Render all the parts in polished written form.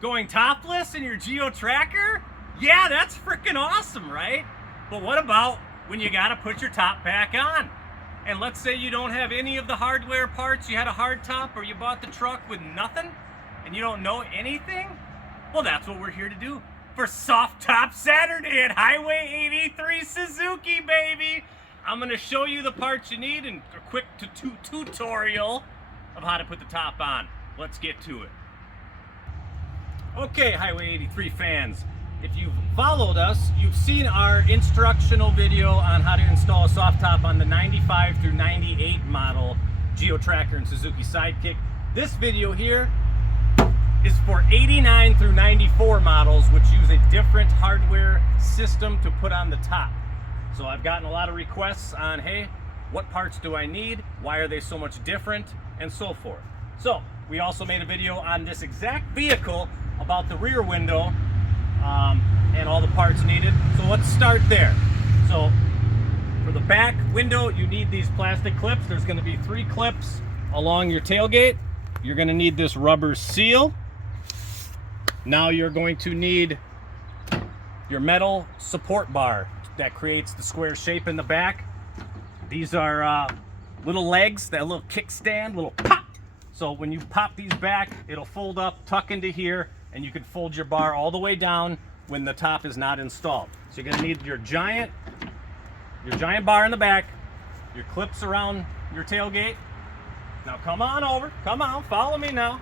Going topless in your Geo Tracker? Yeah, that's freaking awesome, right? But what about when you gotta put your top back on? And let's say you don't have any of the hardware parts, you had a hard top, or you bought the truck with nothing, and you don't know anything? Well, that's what we're here to do for Soft Top Saturday at Highway 83 Suzuki, baby! I'm gonna show you the parts you need and a quick tutorial of how to put the top on. Let's get to it. Okay, Highway 83 fans, if you've followed us, you've seen our instructional video on how to install a soft top on the 95 through 98 model Geo Tracker and Suzuki Sidekick. This video here is for 89 through 94 models, which use a different hardware system to put on the top. So I've gotten a lot of requests on, hey, what parts do I need? Why are they so much different? And so forth. So we also made a video on this exact vehicle about the rear window and all the parts needed. So let's start there. So for the back window, you need these plastic clips. There's going to be 3 clips along your tailgate. You're going to need this rubber seal. Now you're going to need your metal support bar that creates the square shape in the back. These are little legs, that little kickstand, little pop. So when you pop these back, it'll fold up, tuck into here, and you can fold your bar all the way down when the top is not installed. So you're gonna need your giant bar in the back, your clips around your tailgate. Now come on over, come on, follow me now.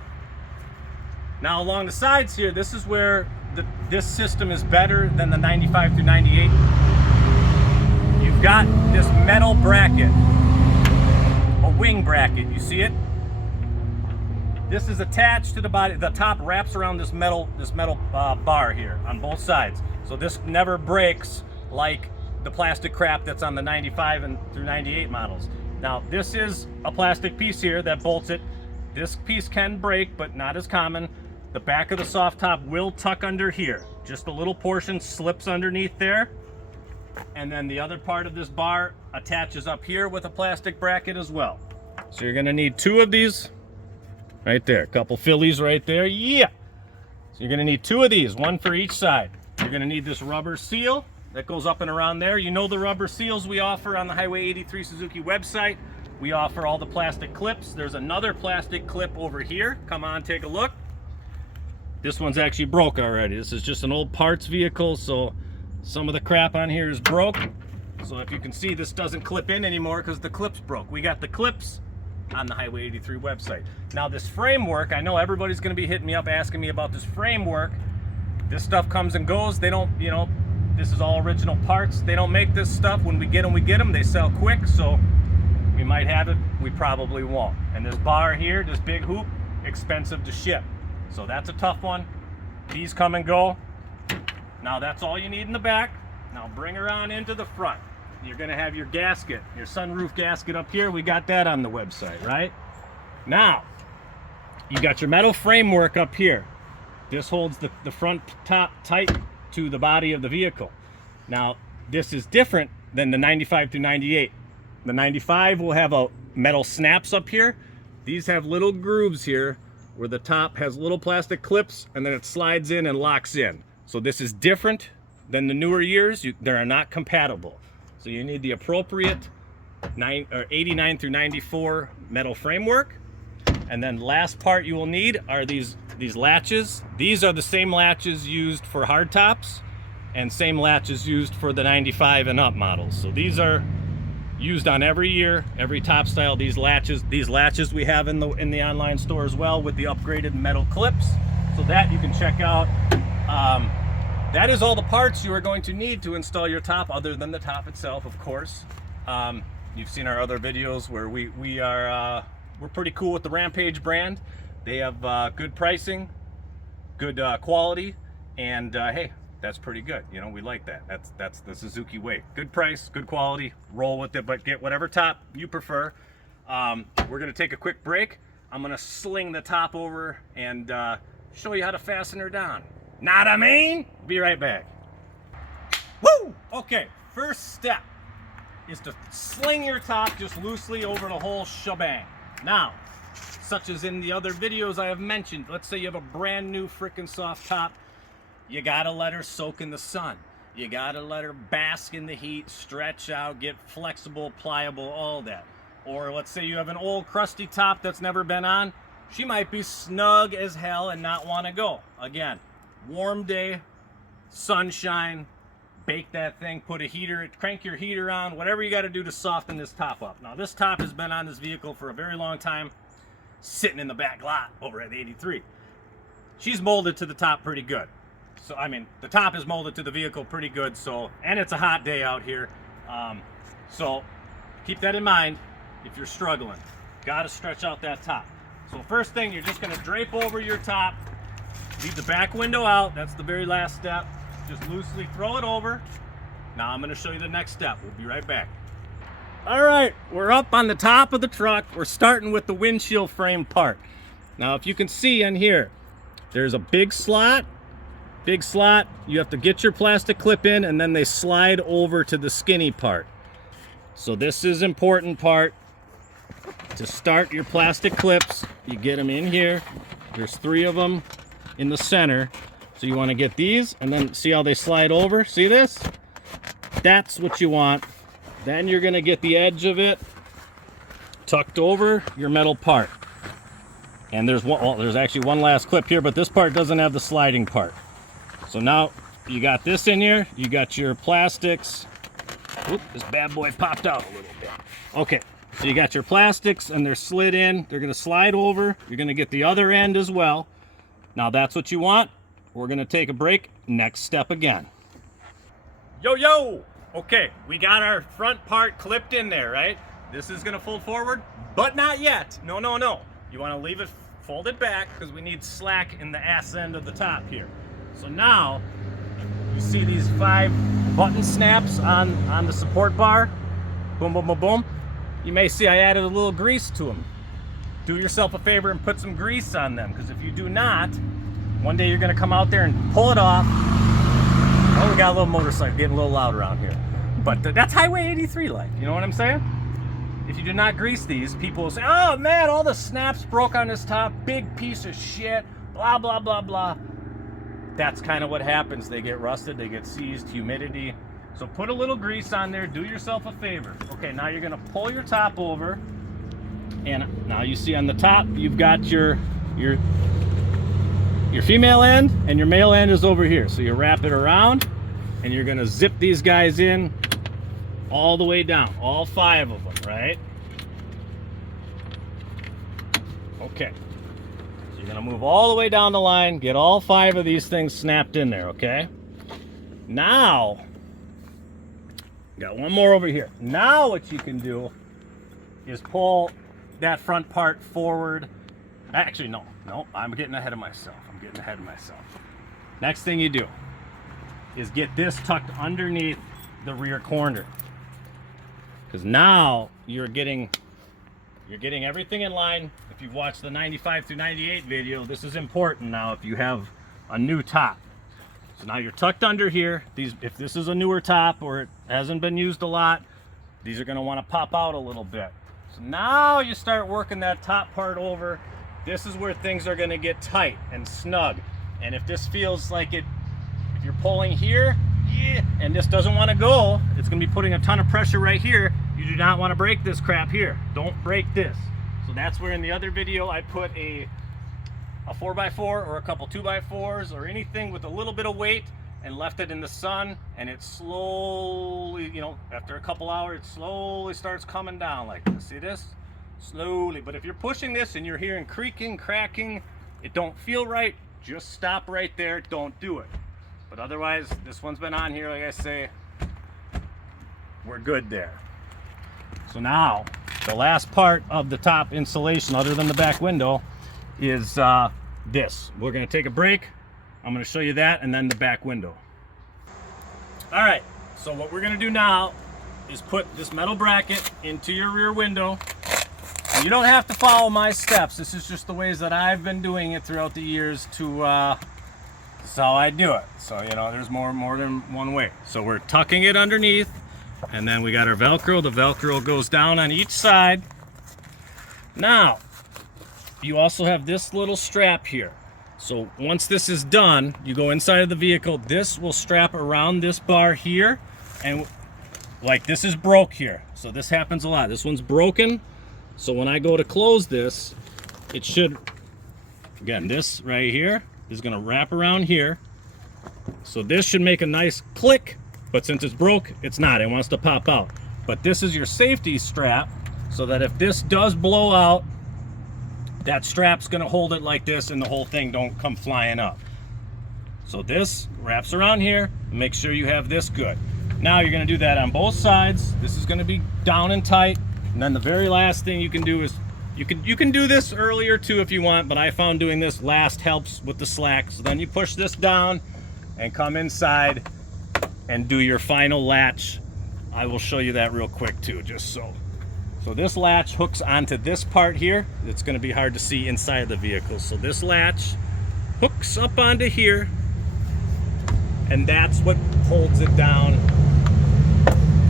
Now along the sides here, this is where this system is better than the 95 through 98. You've got this metal bracket, a wing bracket, you see it? This is attached to the body. The top wraps around this metal bar here on both sides. So this never breaks like the plastic crap that's on the 95 and through 98 models. Now this is a plastic piece here that bolts it. This piece can break, but not as common. The back of the soft top will tuck under here. Just a little portion slips underneath there. And then the other part of this bar attaches up here with a plastic bracket as well. So you're gonna need 2 of these. Right there, a couple fillies right there, yeah! So you're gonna need 2 of these, 1 for each side. You're gonna need this rubber seal that goes up and around there. You know the rubber seals we offer on the Highway 83 Suzuki website. We offer all the plastic clips. There's another plastic clip over here. Come on, take a look. This one's actually broke already. This is just an old parts vehicle, so some of the crap on here is broke. So if you can see, this doesn't clip in anymore because the clip's broke. We got the clips on the Highway 83 website. Now this framework, I know everybody's going to be hitting me up asking me about this framework. This stuff comes and goes. They don't, you know, this is all original parts. They don't make this stuff. When we get them, we get them. They sell quick, so we might have it, we probably won't. And this bar here, this big hoop, expensive to ship. So that's a tough one. These come and go. Now that's all you need in the back. Now bring her on into the front. You're gonna have your gasket, your sunroof gasket up here. We got that on the website, right? Now, you got your metal framework up here. This holds the front top tight to the body of the vehicle. Now, this is different than the 95 through 98. The 95 will have a metal snaps up here. These have little grooves here where the top has little plastic clips and then it slides in and locks in. So this is different than the newer years. They are not compatible. So you need the appropriate 89 through 94 metal framework. And then last part you will need are these latches. These are the same latches used for hard tops and same latches used for the 95 and up models. So these are used on every year, every top style. These latches we have in the online store as well with the upgraded metal clips. So that you can check out. That is all the parts you are going to need to install your top, other than the top itself, of course. You've seen our other videos where we're pretty cool with the Rampage brand. They have good pricing, good quality, and hey, that's pretty good. You know, we like that. That's the Suzuki way. Good price, good quality, roll with it, but get whatever top you prefer. We're gonna take a quick break. I'm gonna sling the top over and show you how to fasten her down. Not I mean? Be right back. Woo! Okay, first step is to sling your top just loosely over the whole shebang. Now, such as in the other videos I have mentioned. Let's say you have a brand new freaking soft top. You gotta let her soak in the sun. You gotta let her bask in the heat, stretch out, get flexible, pliable, all that. Or let's say you have an old crusty top that's never been on. She might be snug as hell and not want to go. Again, warm day, sunshine, bake that thing, put a heater, crank your heater on, whatever you got to do to soften this top up. Now this top has been on this vehicle for a very long time, sitting in the back lot over at the 83. She's molded to the top pretty good. So I mean, the top is molded to the vehicle pretty good. So, and it's a hot day out here. So keep that in mind if you're struggling. Got to stretch out that top. So first thing, you're just going to drape over your top, leave the back window out. That's the very last step. Just loosely throw it over. Now I'm going to show you the next step. We'll be right back. All right, we're up on the top of the truck. We're starting with the windshield frame part. Now if you can see in here, there's a big slot. Big slot. You have to get your plastic clip in, and then they slide over to the skinny part. So this is important part. To start your plastic clips, you get them in here. There's 3 of them in the center. So you want to get these, and then see how they slide over? See this? That's what you want. Then you're going to get the edge of it tucked over your metal part. And there's one, well, there's actually one last clip here, but this part doesn't have the sliding part. So now you got this in here. You got your plastics. Oop, this bad boy popped out a little bit. Okay. So you got your plastics and they're slid in. They're going to slide over. You're going to get the other end as well. Now that's what you want. We're going to take a break. Next step again. Yo, yo. Okay, we got our front part clipped in there, right? This is going to fold forward, but not yet. No, no, no. You want to leave it folded back because we need slack in the ass end of the top here. So now you see these 5 button snaps on the support bar. Boom, boom, boom, boom. You may see I added a little grease to them. Do yourself a favor and put some grease on them, because if you do not, one day you're going to come out there and pull it off. Oh, we got a little motorcycle getting a little loud around here. But that's Highway 83 like, you know what I'm saying? If you do not grease these, people will say, oh man, all the snaps broke on this top, big piece of shit, blah, blah, blah, blah. That's kind of what happens. They get rusted, they get seized, humidity. So put a little grease on there, do yourself a favor. Okay, now you're gonna pull your top over, and now you see on the top, you've got your female end, and your male end is over here. So you wrap it around, and you're gonna zip these guys in all the way down, all 5 of them, right? Okay, so you're gonna move all the way down the line, get all 5 of these things snapped in there, okay? Now, got one more over here. Now what you can do is pull that front part forward. Actually, no, I'm getting ahead of myself. Next thing you do is get this tucked underneath the rear corner. Because now you're getting everything in line. If you've watched the 95 through 98 video, this is important now if you have a new top. So now you're tucked under here. If this is a newer top or it hasn't been used a lot, these are going to want to pop out a little bit. So now you start working that top part over. This is where things are going to get tight and snug. And if this feels like it, if you're pulling here, and this doesn't want to go, it's going to be putting a ton of pressure right here. You do not want to break this crap here. Don't break this. So that's where in the other video I put a 4x4 or a couple 2x4s or anything with a little bit of weight and left it in the sun, and it slowly, you know, after a couple hours, it slowly starts coming down like this. See this? Slowly. But if you're pushing this and you're hearing creaking, cracking, it don't feel right, just stop right there. Don't do it. But otherwise, this one's been on here, like I say, we're good there. So now, the last part of the top insulation, other than the back window, is this. We're going to take a break. I'm going to show you that and then the back window. All right, so what we're going to do now is put this metal bracket into your rear window. And you don't have to follow my steps. This is just the ways that I've been doing it throughout the years to, that's how I do it. So, you know, there's more than one way. So we're tucking it underneath, and then we got our Velcro. The Velcro goes down on each side. Now, you also have this little strap here. So once this is done, you go inside of the vehicle, this will strap around this bar here, and like this is broke here. So this happens a lot. This one's broken. So when I go to close this, it should, again, this right here is gonna wrap around here. So this should make a nice click, but since it's broke, it's not, it wants to pop out. But this is your safety strap, so that if this does blow out, that strap's gonna hold it like this and the whole thing don't come flying up. So this wraps around here, and make sure you have this good. Now you're gonna do that on both sides. This is gonna be down and tight. And then the very last thing you can do is, you can do this earlier too if you want, but I found doing this last helps with the slack. So then you push this down and come inside and do your final latch. I will show you that real quick too, just so. So this latch hooks onto this part here. It's gonna be hard to see inside of the vehicle. So this latch hooks up onto here, and that's what holds it down,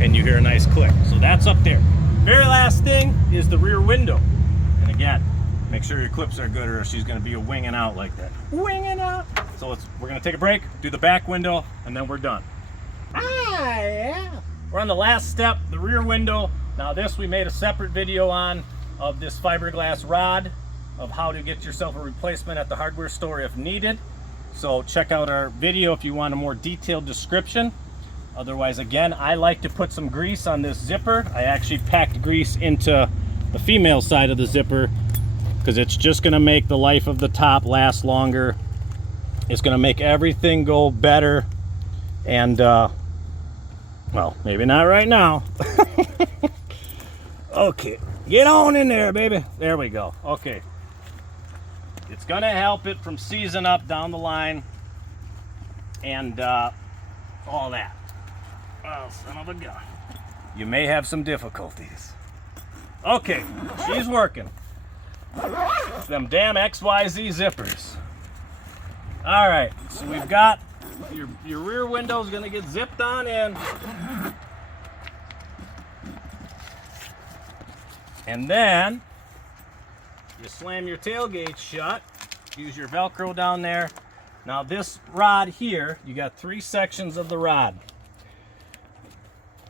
and you hear a nice click. So that's up there. Very last thing is the rear window. And again, make sure your clips are good or she's gonna be winging out like that. Winging out. So we're gonna take a break, do the back window, and then we're done. Ah, yeah. We're on the last step, the rear window. Now this we made a separate video on, of this fiberglass rod, of how to get yourself a replacement at the hardware store if needed. So check out our video if you want a more detailed description. Otherwise, again, I like to put some grease on this zipper. I actually packed grease into the female side of the zipper because it's just gonna make the life of the top last longer. It's gonna make everything go better. And well, maybe not right now. Okay, get on in there, baby. There we go. Okay. It's gonna help it from seizing up down the line and all that. Oh, son of a gun. You may have some difficulties. Okay, she's working. Them damn XYZ zippers. All right, so we've got your rear window's gonna get zipped on in. And then you slam your tailgate shut, use your Velcro down there. Now this rod here, you got 3 sections of the rod.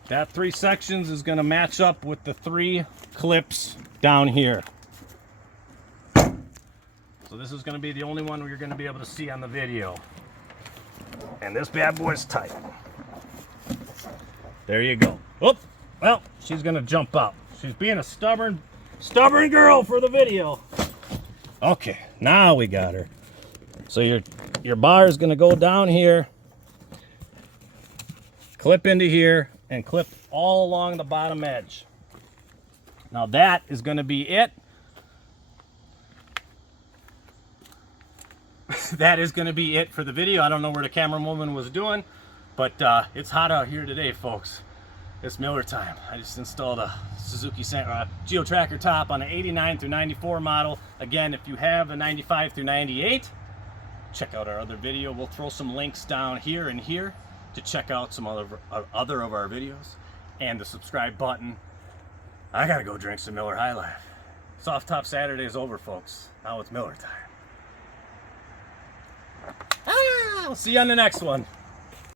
That 3 sections is gonna match up with the 3 clips down here. So this is gonna be the only one you're gonna be able to see on the video. And this bad boy's tight. There you go. Oh, well, she's gonna jump out. She's being a stubborn girl for the video. Okay, now we got her. So your bar is gonna go down here, clip into here, and clip all along the bottom edge. Now that is gonna be it. That is gonna be it for the video. I don't know where the camera woman was doing, but it's hot out here today, folks. It's Miller time. I just installed a Suzuki Geo Tracker top on an 89 through 94 model. Again, if you have a 95 through 98, check out our other video. We'll throw some links down here and here to check out some other of our videos. And the subscribe button. I gotta go drink some Miller High Life. Soft Top Saturday is over, folks. Now it's Miller time. I'll see you on the next one.